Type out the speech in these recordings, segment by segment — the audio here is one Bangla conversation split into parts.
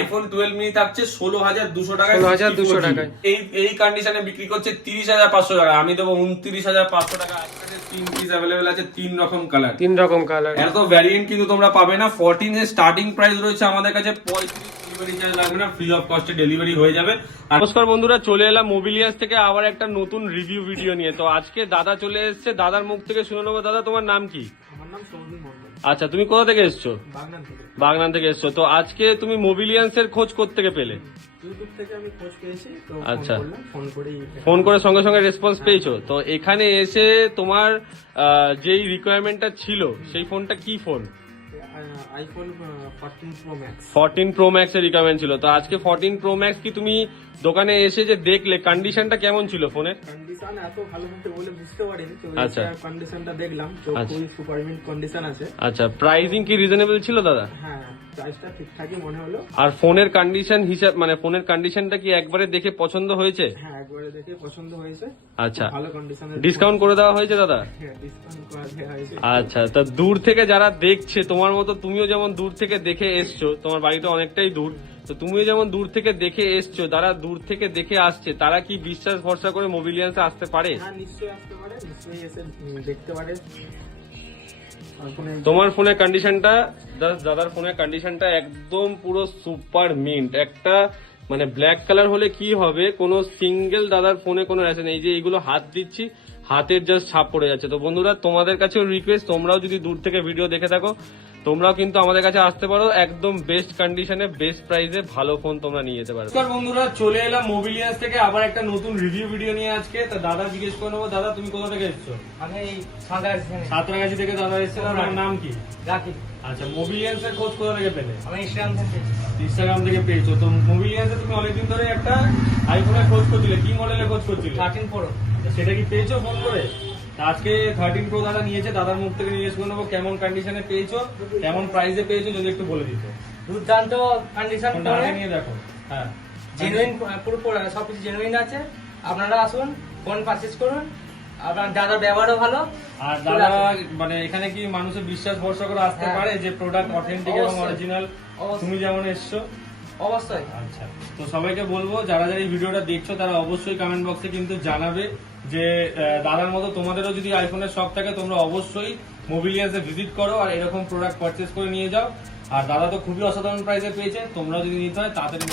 আইফোন 12 মিনি থাকছে 16,200 টাকায়, 16,200 টাকায়। এই কন্ডিশনে বিক্রি করছে 30,500 টাকা। আমি দেবো 29,500 টাকা। তিন পিস अवेलेबल আছে, তিন রকম কালার। এত ভ্যারিয়েন্ট কিন্তু তোমরা পাবে না। 14 এর স্টার্টিং প্রাইস রয়েছে আমাদের কাছে 35। ডেলিভারি চার্জ লাগবে না, ফ্রি অফ কস্টে ডেলিভারি হয়ে যাবে। নমস্কার বন্ধুরা, চলে এলাম মোবিলিয়াস থেকে আবার একটা নতুন রিভিউ ভিডিও নিয়ে। তো আজকে দাদা চলে এসেছে, দাদার মুখ থেকে শুনে নেবো। দাদা, তোমার নাম কি? আমার নাম সৌমিক মণ্ডল। আচ্ছা, তুমি কোথা থেকে এসছো? বাগনান থেকে। বাগনান থেকে এসছো। তো আজকে তুমি মোবিলিয়ান্স এর খোঁজ কোত্থেকে পেলে? ইউটিউব থেকে আমি খোঁজ পেয়েছি, তো আচ্ছা। ফোন ফোন করে সঙ্গে সঙ্গে রেসপন্স পেয়েছো। তো এখানে এসে তোমার যেই রিকোয়ারমেন্টটা ছিল সেই ফোনটা কি phone? IPhone 14 pro max. 14 pro max এর রিকোয়ারমেন্ট ছিল। তো আজকে 14 প্রো ম্যাক্স কি তুমি দোকানে এসে যে দেখলে, কন্ডিশনটা কেমন ছিল ফোনের? কন্ডিশন এত ভালো হতে বলে বুঝতে পারিনি, তো আচ্ছা। কন্ডিশনটা দেখলাম তো আচ্ছা। খুবই সুপার মিন্ট কন্ডিশন আছে। আচ্ছা, প্রাইসিং কি রিজনেবল ছিল দাদা? হ্যাঁ, প্রাইসটা ঠিকঠাকই মনে হলো। আর ফোনের কন্ডিশন হিসাব, মানে ফোনের কন্ডিশনটা কি একবারে দেখে পছন্দ হয়েছে? হ্যাঁ, একবারে দেখে পছন্দ হয়েছে। আচ্ছা, ভালো কন্ডিশনে ডিসকাউন্ট করে দেওয়া হয়েছে দাদা? হ্যাঁ, ডিসকাউন্ট করে দেওয়া হয়েছে। আচ্ছা, তা দূর থেকে যারা দেখছে, তোমার মতো তুমিও যেমন দূর থেকে দেখে এসছো, তোমার বাড়িটা অনেকটাই দূর, তো তুমিও যেমন দূর থেকে দেখে এসছো, যারা দূর থেকে দেখে আসছে তারা কি বিশ্বাস ভরসা করে মোবিলিয়ান্সে আসতে পারে? হ্যাঁ, নিশ্চয়ই আসতে পারে, নিশ্চয়ই এসে দেখতে পারে। তোমার ফোনের কন্ডিশনটা, দাদার ফোনের কন্ডিশনটা একদম পুরো সুপার মিন্ট। একটা মানে ব্ল্যাক কালার হলে কি হবে, কোনো সিঙ্গেল দাদার ফোনে কোনো আছে নেই। যে এইগুলো হাত দিচ্ছি, হাতের জাস্ট ছাপ পড়ে যাচ্ছে। তো বন্ধুরা, তোমাদের কাছেও রিকোয়েস্ট, তোমরাও যদি দূর থেকে ভিডিও দেখে থাকো, তোমরাও কিন্তু আমাদের কাছে আসতে পারো। একদম বেস্ট কন্ডিশনে, বেস্ট প্রাইসে ভালো ফোন তোমরা নিয়ে যেতে পারো। বন্ধুরা, চলে এলাম মোবিলিয়ান্স থেকে আবার একটা নতুন রিভিউ ভিডিও নিয়ে আজকে। তো দাদা জিজ্ঞেস করে নেবো, দাদা তুমি কোথা থেকে এসছো? আমি সাঁতরাগাছি থেকে দাদা এসেছিল। আপনার নাম কি? রাখি। আচ্ছা, মোবিলিয়ান্স এর খোঁজ কোথা থেকে পেলে? আমি ইনস্টাগ্রাম থেকে পেয়েছো। তো মোবিলিয়ান্সে তুমি অনেকদিন ধরে একটা আইফোনের খোঁজ করছিলে, কি মডেলের খোঁজ করছিলে? 13 প্রো। সেটা কি পেয়েছো ফোন করে? আজকে 13 প্রো দাদা নিয়েছে, দাদার মুখ থেকে জিজ্ঞেস করে নেবো কেমন কন্ডিশনে পেয়েছো, কেমন প্রাইসে পেয়েছো, যদি একটু বলে দিত। দুর্দান্ত কন্ডিশন, নিয়ে দেখো। হ্যাঁ, জেনুইন, পুরো সবকিছু জেনুইন আছে। আপনারা আসুন, ফোন পারচেজ করুন। আপনার দাদার ব্যবহারও ভালো। আর দাদা মানে এখানে কি মানুষের বিশ্বাস ভরসা করে আসতে পারে যে প্রোডাক্ট অথেন্টিক এবং অরিজিনাল, তুমি যেমন এসছো? অবশ্যই। আচ্ছা, তো সবাইকে বলবো, যারা যারা এই ভিডিওটা দেখছো তারা অবশ্যই কমেন্ট বক্সে কিন্তু জানাবে যে দাদার মতো তোমাদেরও যদি আইফোনের শপ থাকে, তোমরা অবশ্যই মোবিলিয়ান্সে ভিজিট করো আর এরকম প্রোডাক্ট পারচেজ করে নিয়ে যাও। আর দাদা তো খুবই অসাধারণ প্রাইসে পেয়েছে, তোমরাও যদি নিতে হয় তাড়াতাড়ি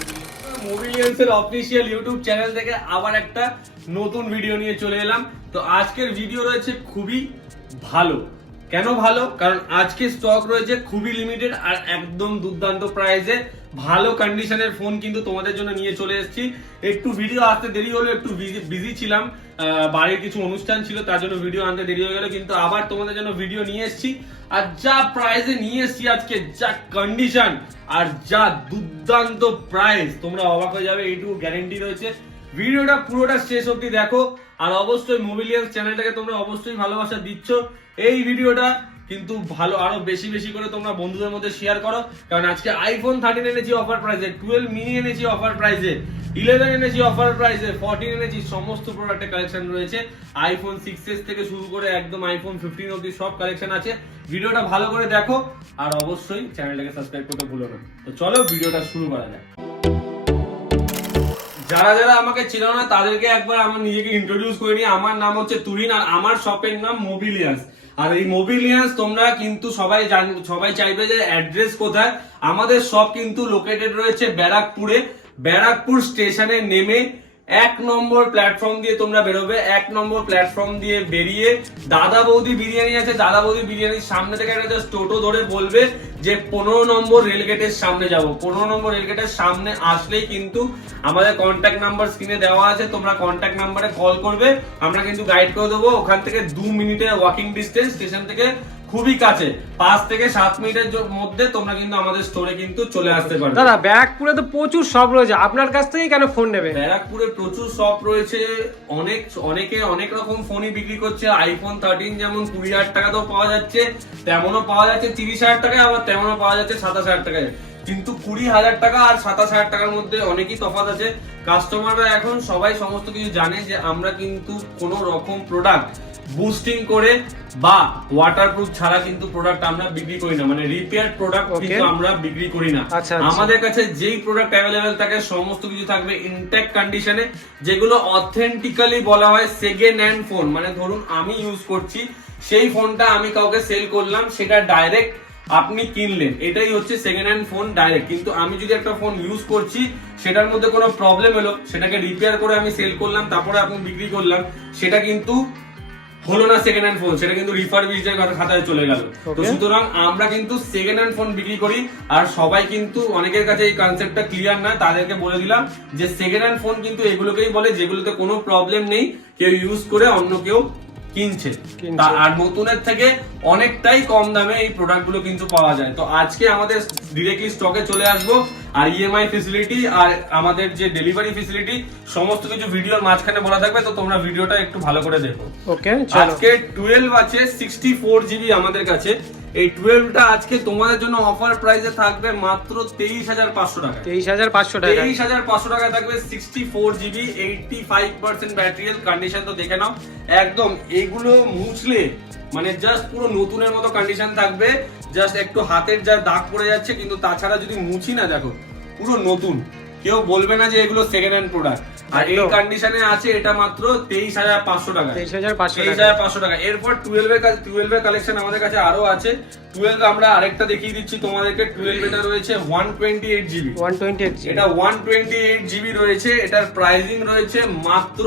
মোবিলিয়ান্সের অফিসিয়াল ইউটিউব চ্যানেল থেকে আবার একটা নতুন ভিডিও নিয়ে চলে এলাম। তো আজকের ভিডিও রয়েছে খুবই ভালো। কেন ভালো? কারণ আজকে স্টক রয়েছে খুবই লিমিটেড আর একদম দুর্দান্ত প্রাইসে ভালো কন্ডিশনের ফোন কিন্তু তোমাদের জন্য নিয়ে চলে এসেছি। একটু ভিডিও আসতে দেরি হলো, একটু বিজি ছিলাম, বাড়ির কিছু অনুষ্ঠান ছিল, তার জন্য ভিডিও আনতে দেরি হয়ে গেল। কিন্তু আবার তোমাদের জন্য ভিডিও নিয়ে এসেছি। আর যা প্রাইসে নিয়ে এসেছি আজকে, যা কন্ডিশন আর যা দুর্দান্ত প্রাইস, তোমরা অবাক হয়ে যাবে, এইটুকু গ্যারেন্টি রয়েছে। ভিডিওটা পুরোটা শেষ অবধি দেখো। আর অবশ্যই মোবিলিয়ান্স চ্যানেলটাকে তোমরা অবশ্যই ভালোবাসা দিচ্ছ। এই ভিডিওটা কিন্তু ভালো, আরো বেশি বেশি করে তোমরা বন্ধুদের মধ্যে শেয়ার করো। কারণ আজকে আইফোন 13 এনেছি অফার প্রাইসে, 12 মিনি এনেছি অফার প্রাইসে, 11 এনেছি অফার প্রাইসে, 14 এনেছি। সমস্ত প্রোডাক্টের কালেকশন রয়েছে। আইফোন 6s থেকে শুরু করে একদম আইফোন 15 অবধি সব কালেকশন আছে। ভিডিওটা ভালো করে দেখো আর অবশ্যই চ্যানেলটাকে সাবস্ক্রাইব করতে ভুলো না। তো চলো ভিডিওটা শুরু করা যাক। যারা যারা আমাকে চেনো না তাদেরকে একবার আমার নিজেকে ইন্ট্রোডিউস করে নিই। আমার নাম হচ্ছে তুহিন আর আমার শপের নাম মোবিলিয়ান্স। আর এই মোবিলিয়ান্স তোমরা কিন্তু সবাই চাইবে যে অ্যাড্রেস কোথায়। আমাদের শপ কিন্তু লোকেটেড রয়েছে ব্যারাকপুরে। ব্যারাকপুর স্টেশনে নেমে 1 নম্বর প্ল্যাটফর্ম দিয়ে তোমরা বেরোবে। 1 নম্বর প্ল্যাটফর্ম দিয়ে বেরিয়ে দাদা বৌদি বিরিয়ানি আছে, দাদা বৌদি বিরিয়ানির সামনে থেকে একটা জাস্ট টোটো ধরে বলবে যে 15 নম্বর রেলগেটের সামনে যাব। 15 নম্বর রেলগেটের সামনে আসলেই কিন্তু আমাদের কন্ট্যাক্ট নাম্বার স্ক্রিনে দেওয়া আছে, তোমরা কন্ট্যাক্ট নাম্বারে কল করবে, আমরা কিন্তু গাইড করে দেবো। ওখান থেকে 2 মিনিটের ওয়াকিং ডিস্টেন্স, স্টেশন থেকে খুবই কাছে, 5 থেকে 7 মিনিটের মধ্যে তোমরা কিন্তু আমাদের স্টোরে কিন্তু চলে আসতে পারবে। দাদা, ব্যারাকপুরে তো প্রচুর শপ রয়েছে, আপনার কাছ থেকেই কেন ফোন নেবে? ব্যারাকপুরে প্রচুর শপ রয়েছে, অনেকে অনেক রকম ফোনই বিক্রি করছে। আইফোন 13 যেমন 20,000 টাকাতেও পাওয়া যাচ্ছে, তেমনও পাওয়া যাচ্ছে 30,000 টাকায়, আবার তেমনও পাওয়া যাচ্ছে 27,000 টাকায়। কিন্তু 20,000 টাকা আর 27,000 টাকার মধ্যে অনেকই তফাৎ আছে। কাস্টমাররা এখন সবাই সমস্ত কিছু জানে যে আমরা কিন্তু কোনো রকম প্রোডাক্ট বুস্টিং করে বা ওয়াটারপ্রুফ ছাড়া কিন্তু প্রোডাক্ট আমরা বিক্রি করি না, মানে রিপেয়ার প্রোডাক্ট Okay. কিন্তু আমরা বিক্রি করি না। আচ্ছা, আচ্ছা। আমাদের কাছে যেই প্রোডাক্ট অ্যাভেলেবেল থাকে সমস্ত কিছু থাকবে ইনট্যাক্ট কন্ডিশনে, যেগুলো অথেন্টিক্যালি বলা হয় সেকেন্ড হ্যান্ড ফোন। মানে ধরুন আমি ইউজ করছি, সেই ফোনটা আমি কাউকে সেল করলাম, সেটা ডাইরেক্ট আপনি কিনলেন, এটাই হচ্ছে সেকেন্ড হ্যান্ড ফোন ডাইরেক্ট। কিন্তু আমি যদি একটা ফোন ইউজ করছি, সেটার মধ্যে কোনো প্রবলেম হলো, সেটাকে রিপেয়ার করে আমি সেল করলাম, তারপরে আপনি বিক্রি করলাম, সেটা কিন্তু হলো না সেকেন্ড হ্যান্ড ফোন, সেটা কিন্তু রিফারবিশড এর খাতায় চলে গেল। তো Okay. সুতরাং আমরা কিন্তু সেকেন্ড হ্যান্ড ফোন বিক্রি করি। আর সবাই কিন্তু, অনেকের কাছে এই কনসেপ্টটা ক্লিয়ার না, তাদেরকে বলে দিলাম যে সেকেন্ড হ্যান্ড ফোন কিন্তু এগুলোকেই বলে যেগুলোতে কোনো প্রবলেম নেই, কেউ ইউজ করে অন্য কেউ কিনছে। আর নতুনের থেকে অনেকটাই কম দামে এই প্রোডাক্ট গুলো কিন্তু পাওয়া যায়। তো আজকে আমাদের ডিরেক্টলি স্টকে চলে আসবো, আর ইএমআই ফেসিলিটি আর আমাদের যে ডেলিভারি ফেসিলিটি সমস্ত কিছু ভিডিওর মাঝখানে বলা থাকবে, তো তোমরা ভিডিওটা একটু ভালো করে দেখো। ওকে, চলো। আজকে 12 আছে 64 জিবি আমাদের কাছে। এই 12টা আজকে তোমাদের জন্য অফার প্রাইসে থাকবে মাত্র 23,500 টাকা। 23,500 টাকা। 23,500 টাকা থাকবে 64 জিবি, 85% ব্যাটারিয়াল কন্ডিশন। তো দেখে নাও, একদম এগুলো মুছলে মানে জাস্ট পুরো নতুনের মতো কন্ডিশন থাকবে। জাস্ট একটু হাতের যা দাগ পড়ে যাচ্ছে, কিন্তু তাছাড়া যদি মুছি না, দেখো পুরো নতুন, কেউ বলবে না যে এগুলো সেকেন্ড হ্যান্ড প্রোডাক্ট। আর এই একদম। কন্ডিশনে আছে এটা মাত্র 23,500 টাকা। 23,500 টাকা। 23,500 টাকা। এরপর 12 এর কালেকশন আমাদের কাছে আরো আছে। 12 আমরা আরেকটা দেখিয়ে দিচ্ছি তোমাদেরকে। 12 এটা রয়েছে 128 জিবি। 128 জিবি। এটা 128 জিবি রয়েছে। এটার প্রাইসিং রয়েছে মাত্র,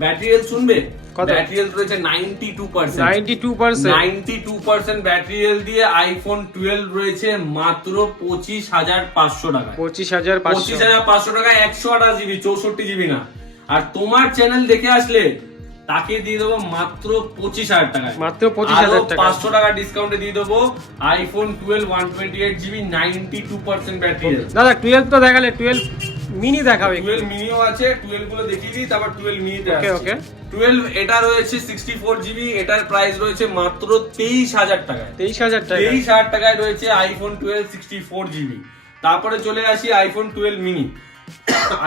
ব্যাটারিয়াল শুনবে, কত? ব্যাটারিয়াল রয়েছে 92%। 92%। 92% ব্যাটারিয়াল দিয়ে আইফোন 12 রয়েছে মাত্র 25,500 টাকা। 25,500। 25,500 টাকা, 128 জিবি, 64 জিবি না। আর তোমার চ্যানেল দেখে আসলে তাকে দিয়ে দেবো মাত্র 25,000 টাকায়। মাত্র 25,000 টাকা। 500 টাকা ডিসকাউন্টে দিয়ে দেবো আইফোন 12 128 জিবি 92% ব্যাটারি। দাদা 12 তো দেখালে, 12 মিনি দেখাবে। 12 মিনিও আছে, 12 গুলো দেখিয়ে দিই, তারপর 12 মিনিতে ওকে, আছে। ওকে। 12 এটা রয়েছে 64 জিবি, এটার প্রাইস রয়েছে মাত্র 23,000 টাকায়। 23,000 টাকা। 23,000 টাকায় রয়েছে আইফোন 12 64 জিবি। তারপরে চলে আসি iPhone 12 mini.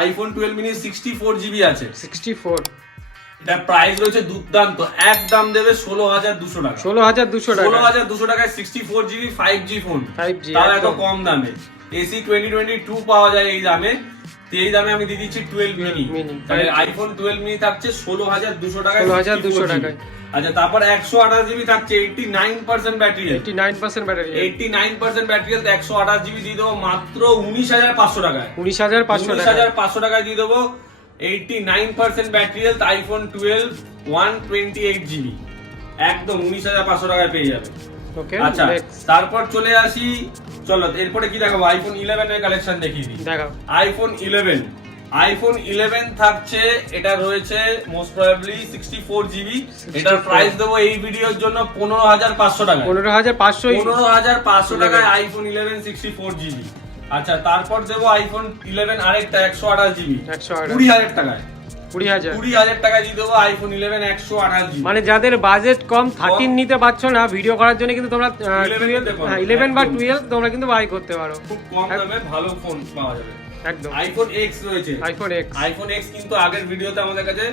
IPhone 12 mini 64 GB আছে। 64। এটা প্রাইস রয়েছে দুর্দান্ত, একদম দেবে 16,200 টাকা। 16,200 টাকা। 16,200 টাকায় 64 জিবি 5G ফোন। 5G, তাও এত একদম। কম দামে। এসি 2022 পাওয়া যায় এই দামে। তো এই দামে আমি দিয়ে দিচ্ছি 12 মিনি। মিনি। তাহলে আইফোন 12 মিনি থাকছে 16,200 টাকায়। 16,200 টাকায়। আচ্ছা, তারপর 128 জিবি থাকছে 89% ব্যাটারি। 89% ব্যাটারি। 89% ব্যাটারি, 128 জিবি দিয়ে দেবো মাত্র 19,500 টাকায়। 19,500 টাকা। 19,500 টাকায় দিয়ে দেবো 89% ব্যাটারি হেলথ আইফোন 12 128 জিবি, একদম 19,500 টাকায় পেয়ে যাবে। ওকে, আচ্ছা, next। তারপর চলে আসি, চলো এরপরে কি দেখাবো, আইফোন 11 এর কালেকশন দেখিয়ে দিই। দেখাও। আইফোন 11, আইফোন 11 থাকছে, এটা রয়েছে মোস্ট প্রবাবলি 64 জিবি। এটার প্রাইস দেবো এই ভিডিওর জন্য 15,500 টাকা। 15,500। 15,500 টাকায় আইফোন 11 64 জিবি। আচ্ছা, তারপর দেবো আইফোন 11 আরেকটা 128 জিবি 20,000 টাকায়। 20,000। 20,000 টাকায় দিয়ে দেবো আইফোন 11 128 জিবি। মানে যাদের বাজেট কম, 13 নিতে পারছো না ভিডিও করার জন্য, কিন্তু তোমরা 11 নিতে পারো। 11 বা একদম। 12 তোমরা কিন্তু বাই করতে পারো। খুব কম দামে ভালো ফোন পাওয়া যাবে। একদম। আইফোন এক্স রয়েছে। IPhone X। আইফোন এক্স কিন্তু আগের ভিডিওতে আমাদের কাছে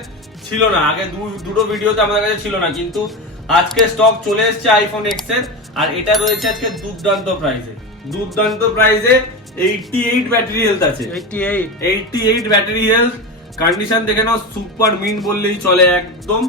ছিল না, আগে দুটো ভিডিওতে আমাদের কাছে ছিল না, কিন্তু আজকে স্টক চলে এসেছে আইফোন এক্স এর। আর এটা রয়েছে আজকে দুর্দান্ত প্রাইসে, 88 ব্যাটারি হেলথ আছে। 88 ব্যাটারি হেলথ কন্ডিশন দেখে নাও, সুপার মিন বললেই চলে একদম।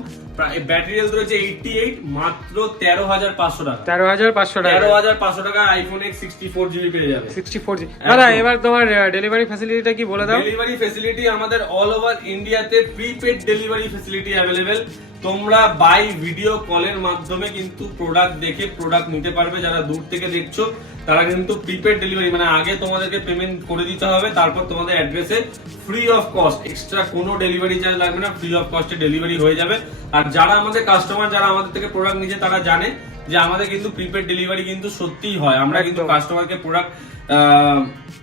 ব্যাটারি হেলথ রয়েছে 88, মাত্র 13,500 টাকা। 13,500 টাকা। 13,500 টাকা আইফোন এক্স 64 জিবি পেয়ে যাবে। 64 জি। দাদা এবার তোমার ডেলিভারি ফ্যাসিলিটিটা কি বলে দাও। ডেলিভারি ফেসিলিটি আমাদের অল ওভার ইন্ডিয়াতে প্রিপেড ডেলিভারি ফেসিলিটি অ্যাভেলেবেল। তোমরা বাই ভিডিও কলের মাধ্যমে কিন্তু প্রোডাক্ট দেখে প্রোডাক্ট নিতে পারবে। যারা দূর থেকে দেখছো তারা কিন্তু প্রিপেড ডেলিভারি, মানে আগে তোমাদেরকে পেমেন্ট করে দিতে হবে, তারপর তোমাদের অ্যাড্রেসে ফ্রি অফ কস্ট, এক্সট্রা কোনো ডেলিভারি চার্জ লাগবে না, ফ্রি অফ কস্টে ডেলিভারি হয়ে যাবে। আর যারা আমাদের কাস্টমার, যারা আমাদের থেকে প্রোডাক্ট নিচ্ছে, তারা জানে যে আমাদের কিন্তু প্রিপেড ডেলিভারি কিন্তু সত্যিই হয়। আমরা কিন্তু একদম। কাস্টমারকে প্রোডাক্ট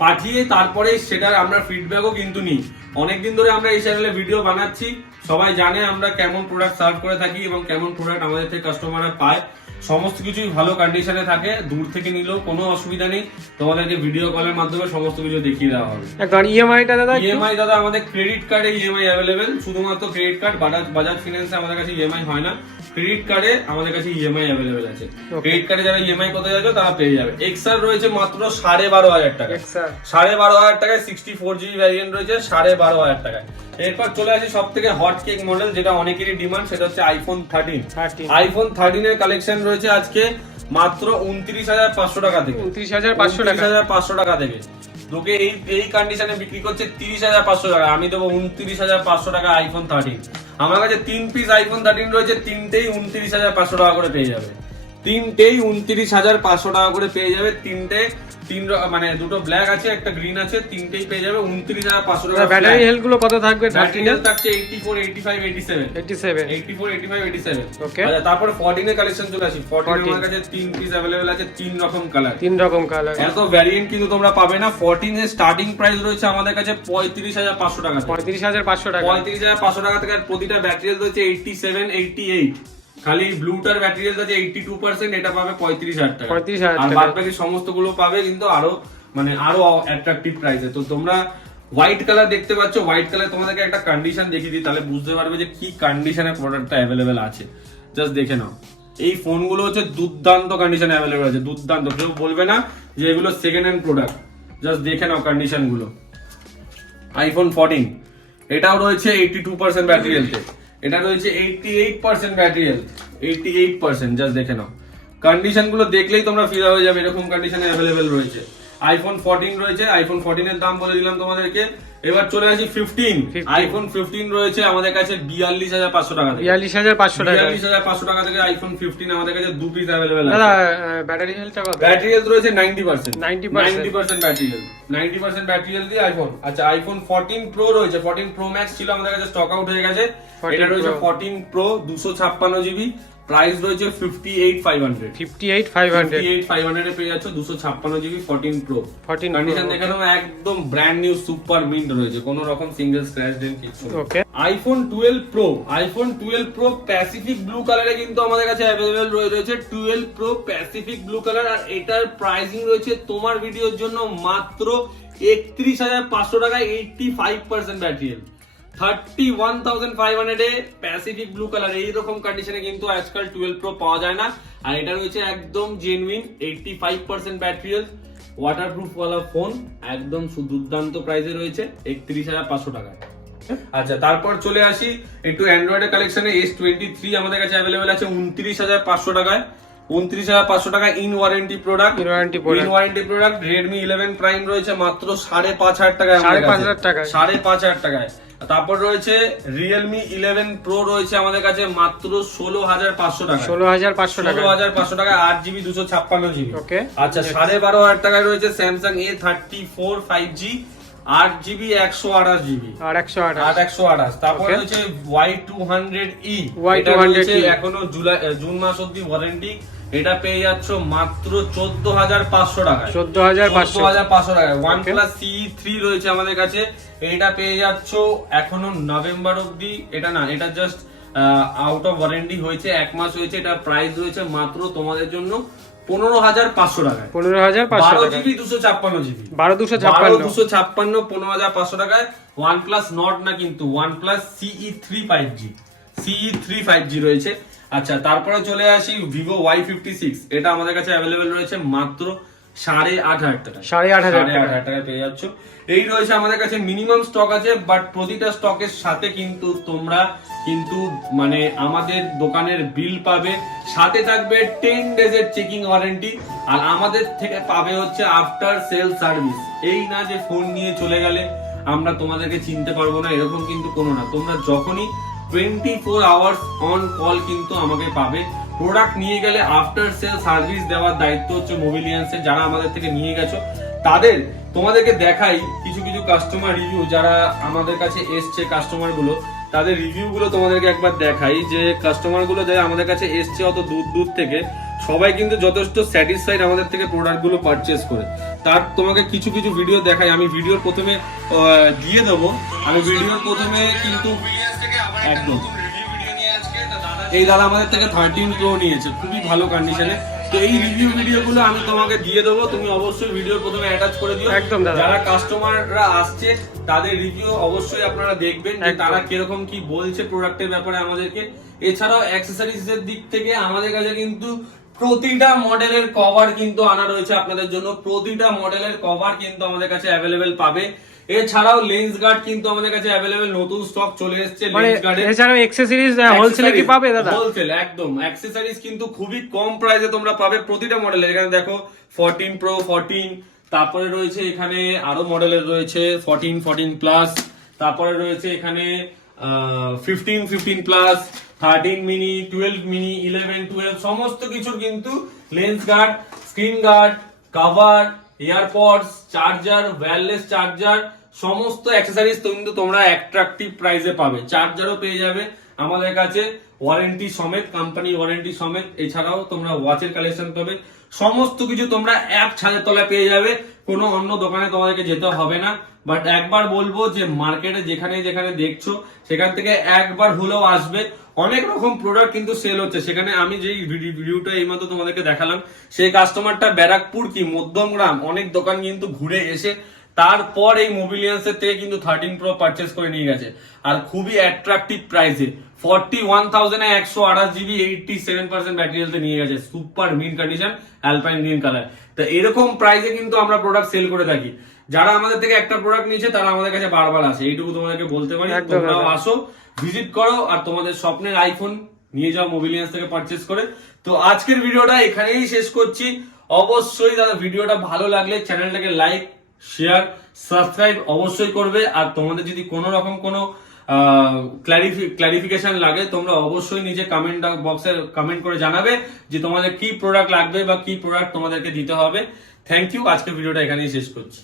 পাঠিয়ে তারপরে সেটার আমরা ফিডব্যাকও কিন্তু নিই। অনেকদিন ধরে আমরা এই চ্যানেলে ভিডিও বানাচ্ছি, সবাই জানে আমরা কেমন প্রোডাক্ট সার্ভ করে থাকি এবং কেমন প্রোডাক্ট আমাদের থেকে কাস্টমাররা পায়। সমস্ত কিছুই ভালো কন্ডিশনে থাকে, দূর থেকে নিলেও কোনো অসুবিধা নেই, তোমাদেরকে ভিডিও কলের মাধ্যমে সমস্ত কিছু দেখিয়ে দেওয়া হবে। একবার ইএমআইটা দাদা ইএমআই দাদা আমাদের ক্রেডিট কার্ডে ইএমআই অ্যাভেলেবেল, শুধুমাত্র ক্রেডিট কার্ড, বাজাজ ফিন্যান্সে আমাদের কাছে ইএমআই হয় না, ক্রেডিট কার্ডে আমাদের কাছে ইএমআই অ্যাভেলেবেল আছে। ক্রেডিট কার্ডে যারা ইএমআই করতে যাচ্ছে তারা পেয়ে যাবে। এক্সআর রয়েছে মাত্র 12,500 টাকা, 12,500 টাকায় 64GB ভ্যারিয়েন্ট রয়েছে 12,500 টাকায়। এরপর চলে আসি সব থেকে হট কেক মডেল, যেটা অনেকেরই ডিমান্ড, সেটা হচ্ছে আইফোন 13। আইফোন 13 এর কালেকশন রয়েছে আজকে মাত্র 29,500 টাকা থেকে, 29,500 টাকা থেকে। লোকে এই কন্ডিশনে বিক্রি করছে 30,500 টাকা, আমি দেবো 29,500 টাকা আইফোন 13। আমার কাছে 3 পিস আইফোন 13 রয়েছে, তিনটেই 29,500 টাকা করে পেয়ে যাবে, তিনটেই 29,500 টাকা করে পেয়ে যাবে। মানে দুটো ব্ল্যাক আছে, একটা গ্রিন আছে, তিনটেই পেয়ে যাবে 29,500 টাকা। ব্যাটারি হেলথ গুলো কত থাকবে? ব্যাটারি হেলথ থাকছে 84, 85, 87। ওকে, আচ্ছা তারপরে 14 এর কালেকশন চলে আসি। 14 আমার কাছে 3 পিস अवेलेबल আছে, 3 রকম কালার, এত ভ্যারিয়েন্ট কিন্তু তোমরা পাবে না। 14 এর স্টার্টিং প্রাইস রয়েছে আমাদের কাছে 35,500 টাকা, 35,500 টাকা থেকে। আর প্রতিটা ব্যাটারি হেলথ রয়েছে 87, 88। খালি ব্লুটার ব্যাটারি হেলথ আছে 82%, এটা পাবে 35,000 টাকা। আর বাদ বাকি সমস্ত গুলো পাবে কিন্তু আরো অ্যাট্রাকটিভ প্রাইসে। তো তোমরা হোয়াইট কালার দেখতে পাচ্ছ, হোয়াইট কালার তোমাদেরকে একটা কন্ডিশন দেখিয়ে দিই, তাহলে বুঝতে পারবে যে কি কন্ডিশনে প্রোডাক্টটা অ্যাভেলেবেল আছে। জাস্ট দেখে নাও, এই ফোনগুলো হচ্ছে দুর্দান্ত কন্ডিশনে অ্যাভেলেবেল আছে, দুর্দান্ত, কেউ বলবে না যে এগুলো সেকেন্ড হ্যান্ড প্রোডাক্ট। জাস্ট দেখে নাও কন্ডিশন গুলো। আইফোন 14 এটাও রয়েছে 82% ব্যাটারি হেলথে, এটা রয়েছে 88% ব্যাটারি হেলথ, 88%। জাস্ট দেখে নাও, কন্ডিশন গুলো দেখলেই তোমরা ফিল হয়ে যাবে এরকম কন্ডিশনে অ্যাভেলেবেল রয়েছে। আইফোন 14 রয়েছে, আইফোন 14 এর দাম বলে দিলাম তোমাদেরকে। এবার চলে আসি 15। আইফোন 15 রয়েছে আমাদের কাছে 42,500 টাকা থেকে, 42,500 টাকা থেকে আইফোন 15 আমাদের কাছে 2 পিস अवेलेबल আছে। ব্যাটারি হেলথটা কত? ব্যাটারি হেলথ রয়েছে 90% 90% ব্যাটারি হেলথ, 90% ব্যাটারি হেলথ দিয়ে আইফোন। আচ্ছা আইফোন 14 প্রো রয়েছে, 14 প্রো ম্যাক্স ছিল আমাদের কাছে, স্টক আউট হয়ে গেছে। এটা রয়েছে 14 প্রো 256GB, প্রাইস রয়েছে 58,500 এ পেয়ে যাচ্ছ 256GB 14 প্রো। কন্ডিশন দেখে নাও, একদম ব্র্যান্ড নিউ সুপার মিন্ট রয়েছে, কোনো রকম সিঙ্গেল স্ক্র্যাচ ডেন্ট কিছু নেই। আইফোন 12 প্রো প্যাসিফিক ব্লু কালারে কিন্তু আমাদের কাছে অ্যাভেলেবেল রয়েছে 12 প্রো প্যাসিফিক ব্লু কালার। আর এটার প্রাইসিং রয়েছে তোমার ভিডিওর জন্য মাত্র 31,500 টাকায়, 85% ব্যাটারি হেলথ, 31,500 এ প্যাসিফিক ব্লু কালার। এইরকম কন্ডিশনে কিন্তু আজকাল 12 প্রো পাওয়া যায় না। আর এটা রয়েছে একদম জেনুইন 85% ব্যাটারি হেলথ, ওয়াটারপ্রুফ ওয়ালা ফোন, একদম দুর্দান্ত প্রাইসে রয়েছে 31,500 টাকায়। আচ্ছা তারপর চলে আসি একটু অ্যান্ড্রয়েডের কালেকশনে। S23 আমাদের কাছে অ্যাভেলেবেল আছে 29,500 টাকায়, 29,500 টাকা in warranty product, Redmi 11 Prime রয়েছে মাত্র 5,500 টাকায়, 5,500 টাকায়। তারপর রয়েছে Realme 11 Pro রয়েছে আমাদের কাছে মাত্র 16,500 টাকা, 16,500 টাকা, 8GB 256GB। আচ্ছা 12,500 টাকায় রয়েছে Samsung A34 5G, 8GB 128GB, 128। তারপর রয়েছে Y200E, এটা রয়েছে এখনো জুন মাস অবধি ওয়ারেন্টি, এটা পেয়ে যাচ্ছ মাত্র 14,500 টাকায়, 14,500 টাকায়। OnePlus CE3 রয়েছে আমাদের কাছে, এটা পেয়ে যাচ্ছ এখনো নভেম্বর অবধি, এটা না, এটা জাস্ট আউট অফ ওয়ারেন্টি হয়েছে, 1 মাস হয়েছে। এটা প্রাইস রয়েছে মাত্র তোমাদের জন্য 15,500 টাকায়, 12GB 256GB, 15,500 টাকায়। OnePlus Nord না কিন্তু, OnePlus CE3 5G রয়েছে। আচ্ছা তারপরে চলে আসি Vivo Y56, এটা আমাদের কাছে অ্যাভেলেবেল রয়েছে মাত্র 8,500 টাকা, 8,500 টাকায় পেয়ে যাচ্ছ। এই রয়েছে আমাদের কাছে, মিনিমাম স্টক আছে, বাট প্রতিটা স্টকের সাথে কিন্তু তোমরা মানে আমাদের দোকানের বিল পাবে, সাথে থাকবে 10 ডেজের চেকিং ওয়ারেন্টি, আর আমাদের থেকে পাবে হচ্ছে আফটার সেল সার্ভিস। এই না যে ফোন নিয়ে চলে গেলে আমরা তোমাদেরকে চিনতে পারবো না, এরকম কিন্তু কোনো না। তোমরা যখনই 24 আওয়ার্স অন কল কিন্তু আমাকে পাবে। প্রোডাক্ট নিয়ে গেলে আফটার সেল সার্ভিস দেওয়ার দায়িত্ব হচ্ছে মোবিলিয়ান্সের, যারা আমাদের থেকে নিয়ে গেছো তাদের। তোমাদেরকে দেখাই কিছু কাস্টমার রিভিউ, যারা আমাদের কাছে এসছে কাস্টমার গুলো, তাদের রিভিউ গুলো তোমাদেরকে একবার দেখাই, যে কাস্টমার গুলো যারা আমাদের কাছে এসছে অত দূর থেকে, সবাই কিন্তু যথেষ্ট স্যাটিসফাইড আমাদের থেকে প্রোডাক্ট গুলো পারচেস করে। তার তোমাকে কিছু ভিডিও দেখাই, আমি ভিডিওর প্রথমে দিয়ে দেবো। আমি ভিডিওর প্রথমে কিন্তু একদম রিভিউ ভিডিও নিয়ে আজকে দাদা এই দাদা আমাদের থেকে 13 প্রো নিয়েছে, খুবই ভালো কন্ডিশনে। তো এই রিভিউ ভিডিওগুলো আমি তোমাকে দিয়ে দেবো, তুমি অবশ্যই ভিডিওর প্রথমে অ্যাটাচ করে দিও। একদম দাদা। যারা কাস্টমাররা আসছে তাদের রিভিউ অবশ্যই আপনারা দেখবেন যে তারা কিরকম কি বলছে প্রোডাক্টের ব্যাপারে আমাদেরকে। এছাড়াও অ্যাক্সেসরিজ এর দিক থেকে আমাদের কাছে কিন্তু প্রতিটা মডেলের কভার কিন্তু আনা রয়েছে আপনাদের জন্য, প্রতিটা মডেলের কভার কিন্তু আমাদের কাছে অ্যাভেলেবেল পাবে। এছাড়াও লেন্স গার্ড কিন্তু আমাদের কাছে অ্যাভেলেবেল, নতুন স্টক চলে এসেছে মানে লেন্স গার্ডের। এছাড়াও অ্যাক্সেসরিজ হোলসেলে কি পাবে দাদা? হোলসেল একদম, অ্যাক্সেসরিজ কিন্তু খুবই কম প্রাইসে তোমরা পাবে প্রতিটা মডেলে। এখানে দেখো 14 প্রো 14, তারপরে রয়েছে এখানে আরো মডেলের রয়েছে 14 14 প্লাস, তারপরে রয়েছে এখানে 15 15 প্লাস, 13 মিনি, 12 মিনি, 11 12 সমস্ত কিছুর কিন্তু lens guard, screen guard, cover, AirPods, charger, wireless charger, সমস্ত অ্যাক্সেসরিজ কিন্তু তোমরা অ্যাট্রাকটিভ প্রাইসে পাবে। চার্জারও পেয়ে যাবে আমাদের কাছে ওয়ারেন্টি সমেত, কোম্পানি ওয়ারেন্টি সমেত। এছাড়াও তোমরা ওয়াচের কালেকশন পাবে, সমস্ত কিছু তোমরা এক ছাদের তলায় পেয়ে যাবে, কোনো অন্য দোকানে তোমাদেরকে যেতে হবে না। বাট একবার বলবো যে মার্কেটে যেখানে যেখানে দেখছো সেখান থেকে একবার হলেও আসবে। অনেক রকম প্রোডাক্ট কিন্তু সেল হচ্ছে সেখানে। আমি যেই ভিডিওটা এইমাত্র তোমাদেরকে দেখালাম, সেই কাস্টমারটা ব্যারাকপুর কি মধ্যমগ্রাম অনেক দোকান কিন্তু ঘুরে এসে তারপর এই মোবিলিয়ান্সের থেকে কিন্তু 13 প্রো পারচেস করে নিয়ে গেছে, আর খুবই অ্যাট্রাকটিভ প্রাইসে 41,000 এ 128 জিবি 87% ব্যাটারি হেলথে নিয়ে গেছে, super mint condition, alpine green colour. তো এরকম প্রাইসে কিন্তু আমরা প্রোডাক্ট সেল করে থাকি। যারা আমাদের থেকে একটা প্রোডাক্ট নিয়েছে তারা আমাদের কাছে বারবার আসে, এইটুকু তোমাদেরকে বলতে পারি। তোমরাও আসো, ভিজিট করো, আর তোমাদের স্বপ্নের আইফোন নিয়ে যাও মোবিলিয়ান্স থেকে পারচেস করে। তো আজকের ভিডিওটা এখানেই শেষ করছি। অবশ্যই দাদা ভিডিওটা ভালো লাগলে চ্যানেলটাকে লাইক, শেয়ার, সাবস্ক্রাইব অবশ্যই করবে। আর তোমাদের যদি কোনো রকম কোনো ক্লারিফিকেশন লাগে তোমরা অবশ্যই নিচে কমেন্ট বক্সে কমেন্ট করে জানাবে যে তোমাদের কি প্রোডাক্ট লাগবে বা কি প্রোডাক্ট তোমাদেরকে দিতে হবে। থ্যাংক ইউ, আজকের ভিডিওটা এখানেই শেষ করছি।